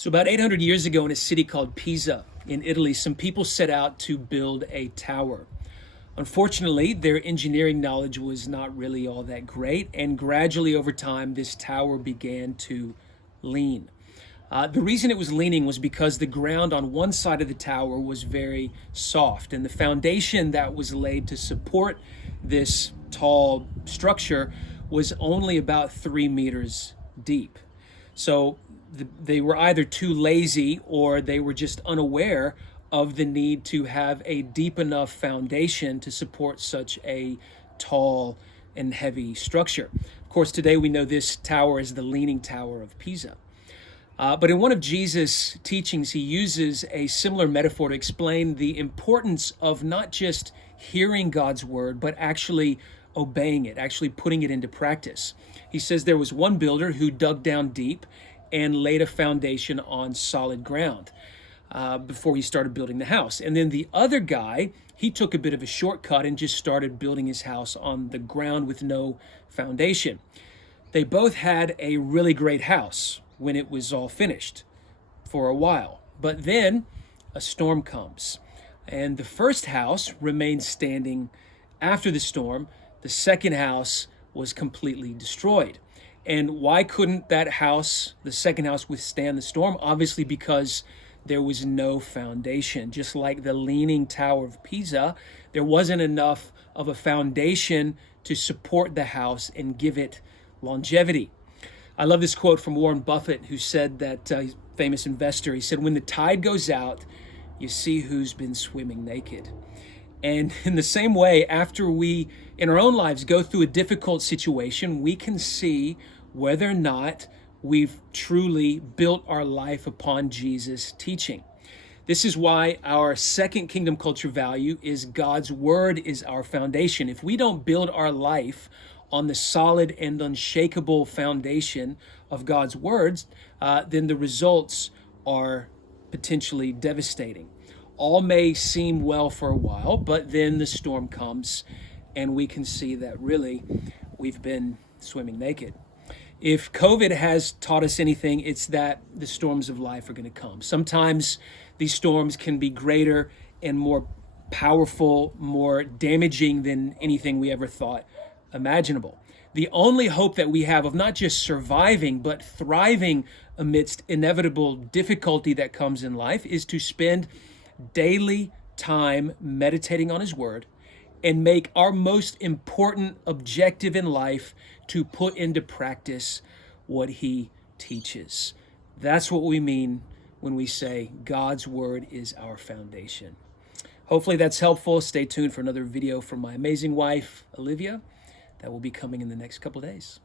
So about 800 years ago in a city called Pisa in Italy, some people set out to build a tower. Unfortunately, their engineering knowledge was not really all that great, and gradually over time, this tower began to lean. The reason it was leaning was because the ground on one side of the tower was very soft, and the foundation that was laid to support this tall structure was only about 3 meters deep. So they were either too lazy or they were just unaware of the need to have a deep enough foundation to support such a tall and heavy structure. Of course, today we know this tower as the Leaning Tower of Pisa. But in one of Jesus' teachings, he uses a similar metaphor to explain the importance of not just hearing God's word, but actually obeying it, actually putting it into practice. He says there was one builder who dug down deep and laid a foundation on solid ground before he started building the house. And then the other guy, he took a bit of a shortcut and just started building his house on the ground with no foundation. They both had a really great house when it was all finished for a while. But then a storm comes, and the first house remained standing after the storm. The second house was completely destroyed. And why couldn't that house, the second house, withstand the storm? Obviously because there was no foundation. Just like the Leaning Tower of Pisa, there wasn't enough of a foundation to support the house and give it longevity. I love this quote from Warren Buffett, who said that, he's a famous investor, he said, "When the tide goes out, you see who's been swimming naked." And in the same way, after we, in our own lives, go through a difficult situation, we can see whether or not we've truly built our life upon Jesus' teaching. This is why our second kingdom culture value is God's word is our foundation. If we don't build our life on the solid and unshakable foundation of God's words, then the results are potentially devastating. All may seem well for a while, but then the storm comes and we can see that really we've been swimming naked. If COVID has taught us anything, it's that the storms of life are going to come. Sometimes these storms can be greater and more powerful, more damaging than anything we ever thought imaginable. The only hope that we have of not just surviving, but thriving amidst inevitable difficulty that comes in life is to spend daily time meditating on his word and make our most important objective in life to put into practice what he teaches. That's what we mean when we say God's word is our foundation. Hopefully that's helpful. Stay tuned for another video from my amazing wife, Olivia, that will be coming in the next couple of days.